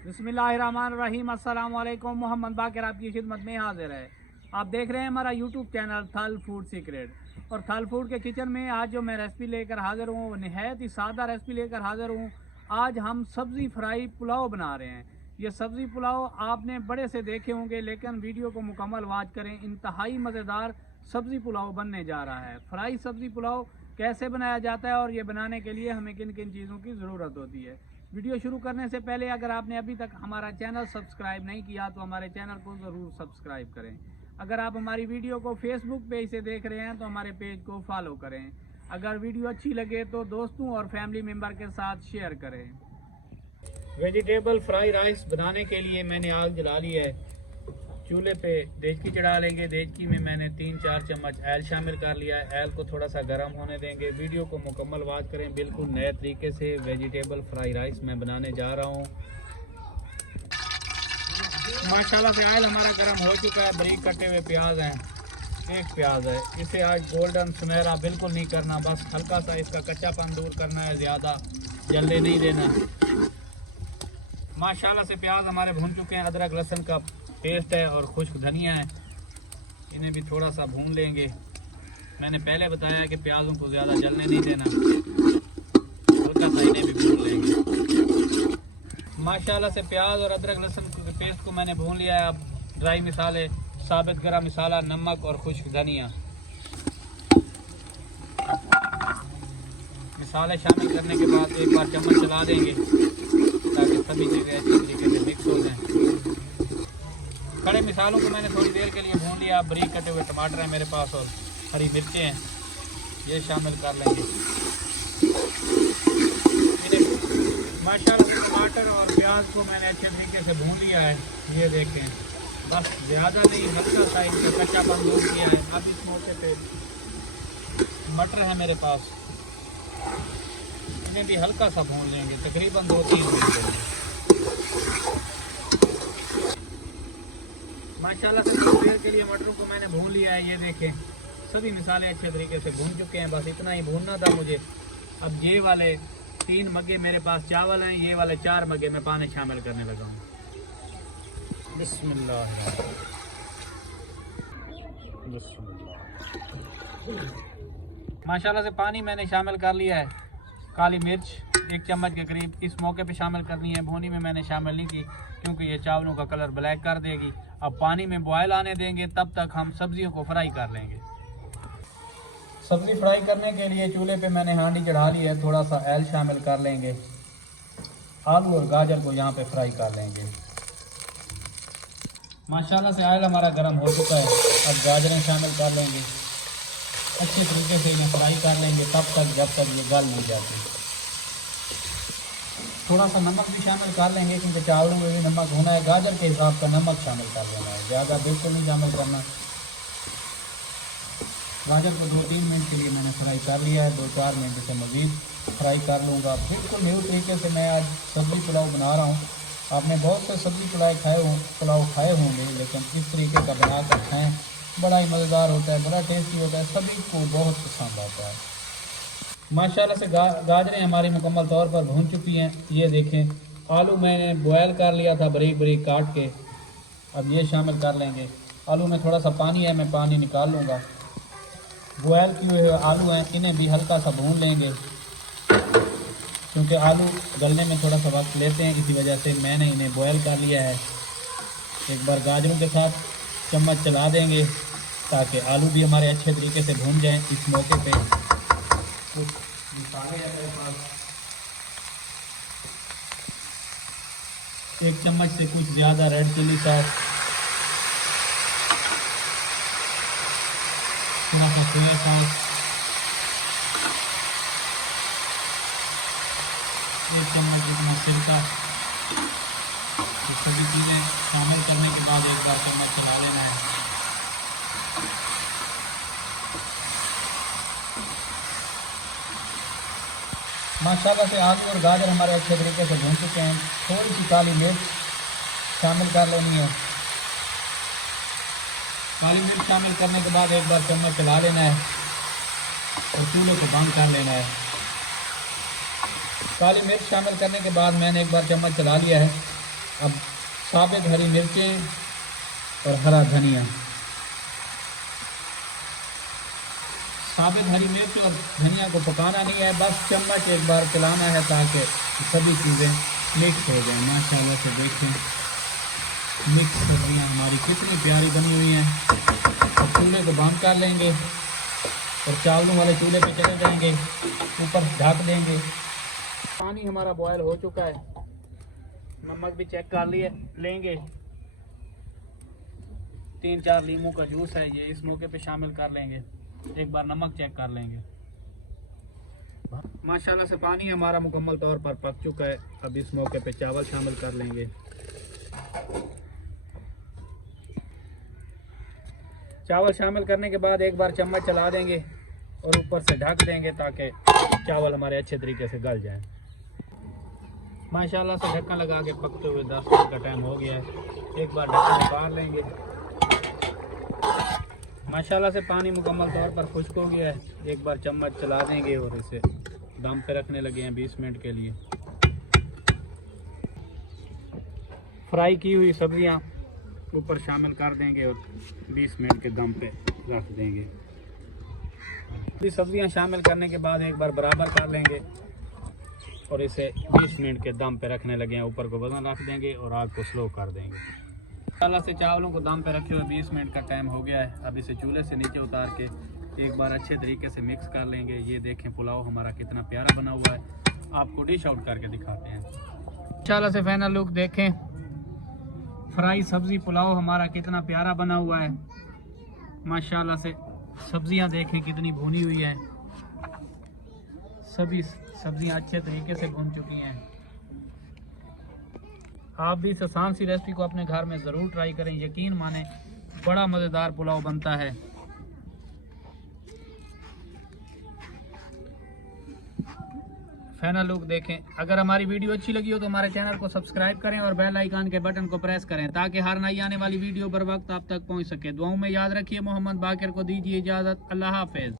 बिस्मिल्लाहिर्रहमानिर्रहीम। अस्सलाम वालेकुम। मोहम्मद बाकिर आपकी खिदमत में हाजिर है। आप देख रहे हैं हमारा यूट्यूब चैनल थल फूड सीक्रेट। और थल फूड के किचन में आज जो मैं रेसिपी लेकर हाजिर हूँ वो नहायत ही सादा रेसिपी लेकर हाजिर हूँ। आज हम सब्ज़ी फ्राई पुलाव बना रहे हैं। ये सब्ज़ी पुलाव आपने बड़े से देखे होंगे, लेकिन वीडियो को मुकम्मल वॉच करें। इंतहाई मज़ेदार सब्ज़ी पुलाव बनने जा रहा है। फ्राई सब्ज़ी पुलाव कैसे बनाया जाता है और ये बनाने के लिए हमें किन किन चीज़ों की ज़रूरत होती है। वीडियो शुरू करने से पहले अगर आपने अभी तक हमारा चैनल सब्सक्राइब नहीं किया तो हमारे चैनल को ज़रूर सब्सक्राइब करें। अगर आप हमारी वीडियो को फेसबुक पेज से देख रहे हैं तो हमारे पेज को फॉलो करें। अगर वीडियो अच्छी लगे तो दोस्तों और फैमिली मेम्बर के साथ शेयर करें। वेजिटेबल फ्राई राइस बनाने के लिए मैंने आग जला ली है। चूल्हे पे देचकी चढ़ा लेंगे। देचकी में मैंने 3-4 चम्मच ऑयल शामिल कर लिया है। ऑयल को थोड़ा सा गर्म होने देंगे। वीडियो को मुकम्मल वॉच करें। बिल्कुल नए तरीके से वेजिटेबल फ्राई राइस मैं बनाने जा रहा हूँ। माशाल्लाह से ऑयल हमारा गर्म हो चुका है। बारीक कटे हुए प्याज हैं, एक प्याज है। इसे आज गोल्डन सुनहरा बिल्कुल नहीं करना, बस हल्का सा इसका कच्चापन दूर करना है, ज़्यादा जलने नहीं देना। माशाल्लाह से प्याज हमारे भून चुके हैं। अदरक लहसुन का पेस्ट है और खुश्क धनिया है, इन्हें भी थोड़ा सा भून लेंगे। मैंने पहले बताया कि प्याज़ों को ज़्यादा जलने नहीं देना, हल्का सा इन्हें भी भून लेंगे। माशाल्लाह से प्याज और अदरक लहसुन के पेस्ट को मैंने भून लिया है। अब ड्राई मसाले, साबित गरम मसाला, नमक और खुश्क धनिया मसाले शामिल करने के बाद एक बार चम्मच चला देंगे ताकि सभी चीज़ें अच्छी तरीके से मिक्स हो जाएँ। खड़े मिसालों को मैंने थोड़ी देर के लिए भून लिया। बारीक कटे हुए टमाटर हैं मेरे पास और हरी मिर्चें हैं, ये शामिल कर लेंगे। माशाल्लाह टमाटर और प्याज को मैंने अच्छे तरीके से भून लिया है। ये देखें, बस ज़्यादा नहीं, हल्का सा इनका कच्चापन दूर किया है। अब इस मौके पे मटर है मेरे पास, इन्हें भी हल्का सा भून लेंगे, तकरीबन 2-3 मिनट के लिए। माशाल्लाह से थोड़ी देर के लिए मटरों को मैंने भून लिया है। ये देखें, सभी मसाले अच्छे तरीके से भून चुके हैं, बस इतना ही भूनना था मुझे। अब ये वाले 3 मग्गे मेरे पास चावल हैं, ये वाले 4 मग्गे मैं पानी शामिल करने लगा हूँ। बिस्मिल्लाह। माशाल्लाह से पानी मैंने शामिल कर लिया है। काली मिर्च 1 चम्मच के करीब इस मौके पे शामिल करनी है। भुनी में मैंने शामिल नहीं की क्योंकि ये चावलों का कलर ब्लैक कर देगी। अब पानी में बॉयल आने देंगे, तब तक हम सब्जियों को फ्राई कर लेंगे। सब्ज़ी फ्राई करने के लिए चूल्हे पे मैंने हांडी चढ़ा ली है। थोड़ा सा ऑयल शामिल कर लेंगे। आलू और गाजर को यहाँ पे फ्राई कर लेंगे। माशाल्लाह से ऑयल हमारा गर्म हो चुका है। अब गाजरें शामिल कर लेंगे, अच्छे तरीके से इन्हें फ्राई कर लेंगे तब तक जब तक ये गल नहीं जाती। थोड़ा सा नमक भी शामिल कर लेंगे क्योंकि चावलों में भी नमक होना है। गाजर के हिसाब का नमक शामिल कर लेना है, ज़्यादा बिल्कुल नहीं शामिल करना। गाजर को 2-3 मिनट के लिए मैंने फ्राई कर लिया है। 2-4 मिनट से मज़ीद फ्राई कर लूँगा। बिल्कुल न्यू तरीके से मैं आज सब्ज़ी पुलाव बना रहा हूँ। आपने बहुत से सब्ज़ी पुलाव खाए होंगे, लेकिन इस तरीके का बना कर खाएँ, बड़ा ही मज़ेदार होता है, बड़ा टेस्टी होता है, सभी को बहुत पसंद आता है। माशाल्लाह से गाजरें हमारी मुकम्मल तौर पर भून चुकी हैं। ये देखें, आलू मैंने बॉयल कर लिया था बारीक बारीक काट के, अब ये शामिल कर लेंगे। आलू में थोड़ा सा पानी है, मैं पानी निकाल लूँगा। बॉयल किए हुए आलू हैं, इन्हें भी हल्का सा भून लेंगे क्योंकि आलू गलने में थोड़ा सा वक्त लेते हैं, इसी वजह से मैंने इन्हें बॉयल कर लिया है। एक बार गाजरों के साथ चम्मच चला देंगे ताकि आलू भी हमारे अच्छे तरीके से भून जाएं। इस मौके पे कुछ मसाले हैं मेरे पास, 1 चम्मच से कुछ ज़्यादा रेड चिली सॉस, थोड़ा सा सोया सॉस, 1 चम्मच इतना सिरका। सभी चीज़ें शामिल करने के बाद एक बार चम्मच चला लेना है। माशाल्लाह से आलू और गाजर हमारे अच्छे तरीके से भून चुके हैं। थोड़ी सी काली मिर्च शामिल कर लेनी है। काली मिर्च शामिल करने के बाद एक बार चम्मच चला लेना है और चूल्हे को बंद कर लेना है। काली मिर्च शामिल करने के बाद मैंने एक बार चम्मच चला लिया है। अब साबित हरी मिर्चें और हरा धनिया, साबित हरी मिर्च और धनिया को पकाना नहीं है, बस चम्मच एक बार चलाना है ताकि सभी चीज़ें मिक्स हो जाएं। माशाल्लाह से देखें मिक्स सब्जियाँ हमारी कितनी प्यारी बनी हुई हैं। और चूल्हे को बंद कर लेंगे और चावलों वाले चूल्हे पे चले जाएंगे, ऊपर ढक देंगे। पानी हमारा बॉयल हो चुका है, नमक भी चेक कर लिए लेंगे। 3-4 नींबू का जूस है ये, इस मौके पे शामिल कर लेंगे। एक बार नमक चेक कर लेंगे। माशाल्लाह से पानी हमारा मुकम्मल तौर पर पक चुका है। अब इस मौके पे चावल शामिल कर लेंगे। चावल शामिल करने के बाद एक बार चम्मच चला देंगे और ऊपर से ढक देंगे ताकि चावल हमारे अच्छे तरीके से गल जाए। माशाल्लाह से ढक्कन लगा के पकते हुए 10 मिनट का टाइम हो गया है। एक बार ढक्कन निकाल लेंगे। माशाल्लाह से पानी मुकम्मल तौर पर खुश्क हो गया है। एक बार चम्मच चला देंगे और इसे दम पे रखने लगे हैं 20 मिनट के लिए। फ्राई की हुई सब्जियां ऊपर शामिल कर देंगे और 20 मिनट के दम पे रख देंगे। सब्जियां शामिल करने के बाद एक बार बराबर कर लेंगे और इसे 20 मिनट के दम पे रखने लगे हैं। ऊपर को वजन रख देंगे और आग को स्लो कर देंगे। माशाल्लाह से चावलों को दम पे रखे हुए 20 मिनट का टाइम हो गया है। अब इसे चूल्हे से नीचे उतार के एक बार अच्छे तरीके से मिक्स कर लेंगे। ये देखें पुलाव हमारा कितना प्यारा बना हुआ है। आपको डिश आउट करके दिखाते हैं। माशाल्लाह से फाइनल लुक देखें, फ्राई सब्जी पुलाव हमारा कितना प्यारा बना हुआ है। माशाल्लाह से सब्जियां देखें कितनी भुनी हुई है। सभी सब्जियां अच्छे तरीके से भुन चुकी हैं। आप भी इस आसान सी रेसिपी को अपने घर में ज़रूर ट्राई करें। यकीन माने बड़ा मज़ेदार पुलाव बनता है। फाइनल लुक देखें। अगर हमारी वीडियो अच्छी लगी हो तो हमारे चैनल को सब्सक्राइब करें और बेल आइकन के बटन को प्रेस करें ताकि हर नई आने वाली वीडियो बर वक्त आप तक पहुंच सके। दुआओं में याद रखिए। मोहम्मद बाकिर को दीजिए इजाज़त। अल्लाह हाफिज़।